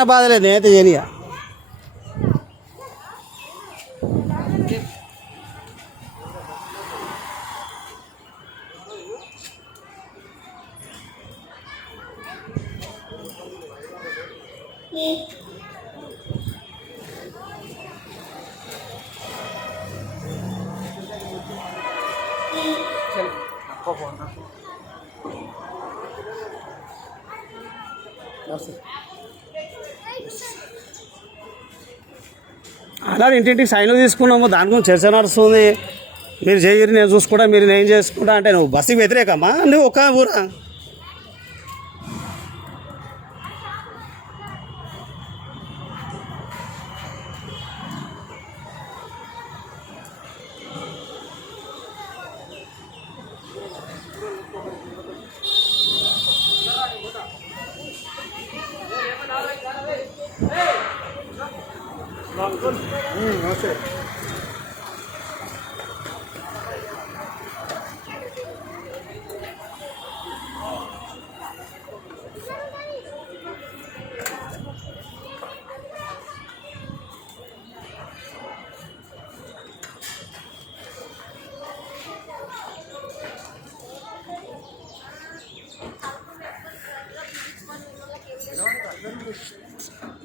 బాధలేదు నేనైతే చేయనియా. అలా ఇంటింటికి సైన్లు తీసుకున్నాము, దాని గురించి చర్చ నడుస్తుంది. మీరు చేయరు నేను చూసుకుంటా, మీరు నేను చేసుకుంటా అంటే నువ్వు బస్సుకి వ్యతిరేకమ్మా? నువ్వు ఒక ఊరా?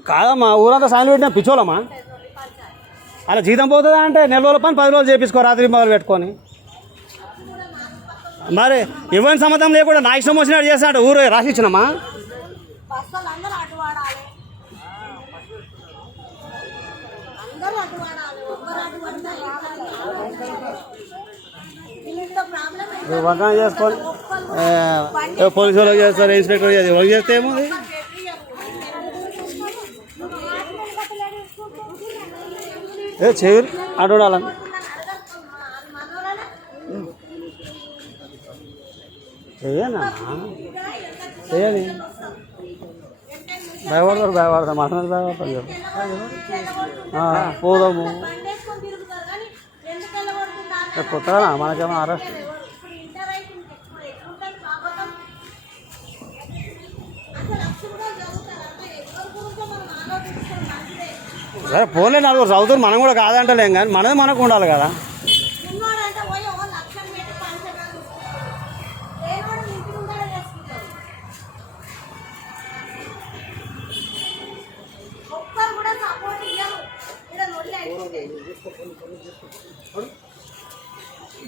కాదమ్మా, ఊరంతా సాయం పెట్టినా పిచ్చోలమ్మా. అలా జీతం పోతుందా అంటే నెల రోజుల పని 10 రోజులు చేపించుకో, రాత్రి మొదలు పెట్టుకొని. మరి ఇవ్వని సంబంధం లేకుండా నా ఇష్టం వచ్చినట్టు చేస్తా అంటే ఊరు రాసి ఇచ్చినమ్మా. వర్గం చేసుకొని పోలీసు వాళ్ళకి చేస్తారు, ఇన్స్పెక్టర్ ఎవరికి చేస్తే ఏముంది? చేయరు అడవాలని చెయ్యనా? చెయ్యని భయపడతారు మాట్లాడి భయపడతారు. పోదాము కొత్తగా మనకేమో అరెస్ట్. సరే పోలే, నలుగురు చదువుతారు, మనం కూడా కాదంటలేం, కానీ మనది మనకు ఉండాలి కదా.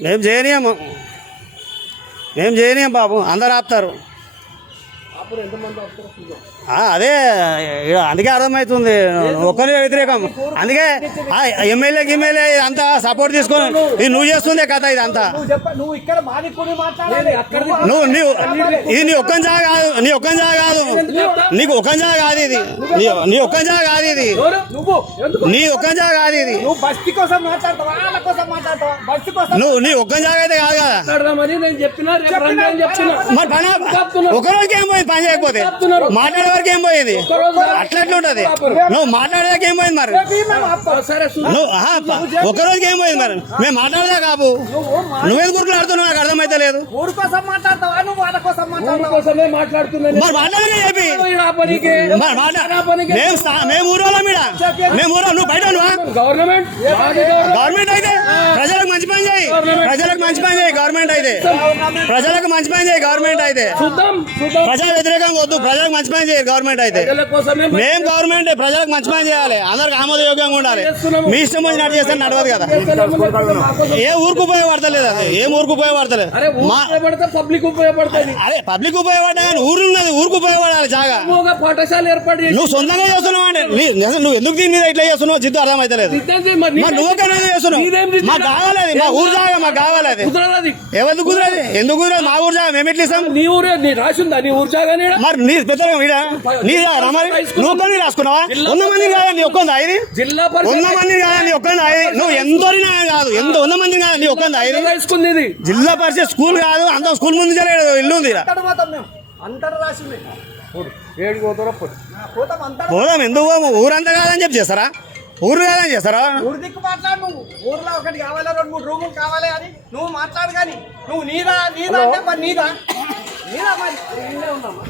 మేము చేయనీయం బాబు, అందరు ఆపుతారు. అదే అందుకే అర్థమవుతుంది ఒక్కరి వ్యతిరేకం. అందుకే ఎమ్మెల్యే అంతా సపోర్ట్ తీసుకొని నువ్వు చేస్తుందే కథ ఇదంతా. ఇది నీ ఒక్కని జాగా కాదు, నీ ఒక్కని జాగా కాదు, నీకు ఒక్కని జాగా కాదు ఇది, నీ ఒక్కని జాగా కాదు ఇది, నీ ఒక్కని జాగా కాదు ఇది. నువ్వు నీ ఒక్కని జాగా అయితే కాదు కదా. మరి పని ఒకరోజుకి ఏం పోయింది, పని చేయకపోతే మాట్లాడే వరకు ఏం పోయేది, అట్లా ఉంటది. నువ్వు మాట్లాడేదాకా ఏం పోయింది? మరి నువ్వు ఒక రోజుకి ఏం పోయింది? మరి మేము మాట్లాడదా కాపు, నువ్వేది గురుకులు ఆడుతున్నావు నాకు అర్థమైతే లేదు. మరి మాట్లాడలే చెప్పి మేము ఊరోళ్ళం మీద, మేము ఊరో, నువ్వు బయట గవర్నమెంట్ అయితే ప్రజలకు మంచి పని చేయి, ప్రజలకు మంచి పని చేయి గవర్నమెంట్ అయితే, ప్రజలకు మంచి పని చేయి గవర్నమెంట్ అయితే. ప్రజా వ్యతిరేకంగా వద్దు, ప్రజలకు మంచి పని చేయాలి గవర్నమెంట్ అయితే. మేము గవర్నమెంట్ ప్రజలకు మంచి పని చేయాలి, అందరికి ఆమోదయోగ్యంగా ఉండాలి. మీ ఇష్టం వచ్చినట్టు చేస్తే నడవదు కదా. ఏ ఊరికి ఉపయోగపడతలేదు, అది ఏం ఊరికి ఉపయోగపడతలేదు. అదే పబ్లిక్ ఉపయోగపడ్డా కానీ ఊరు ఉన్నది, ఊరికి ఉపయోగపడాలి జాగా. నువ్వు సొంతంగా చేస్తున్నావు అంటే నువ్వు ఎందుకు దీని మీద ఇట్లా చేస్తున్నావు జిద్దు అర్థమైతలేదు. నువ్వెక్కడ చేస్తున్నావు? మాకు కావాలి, మా ఊరు జాగా మాకు కావాలి. అది ఎవరికి కుదరదు, ఎందుకు కుదరదు? మా ఊరు జాగా మేము ఎట్లా ఇస్తాం? నీ ఊరే రాసిందా? నీ ఊరు జాగా మరి నీ పెద్ద నువ్వు ఒక్కని రాసుకున్నావా? 100 మంది కాదా నీ ఒక్కంది ఐదు? 100 మంది కాదా నీ ఒక్కంది ఐదు? నువ్వు ఎంతో కాదు, 100 మంది కాదా నీ ఒక్కంది ఐదు? జిల్లా పరిషత్ స్కూల్ కాదు, అంత స్కూల్ ముందు ఇల్లు ఉంది. పోదాం, ఎందుకు పోము? ఊరంతా కాదని చెప్పి చేస్తారా? ఊరు కాదని చేస్తారా? ఊరు దిక్కు మాట్లాడు. నువ్వు ఊర్లో ఒకటి కావాలి, 2-3 రూములు కావాలి అని నువ్వు మాట్లాడు. కానీ నువ్వు నీదా అంటే మరి నీదా మరి ఉన్నామా?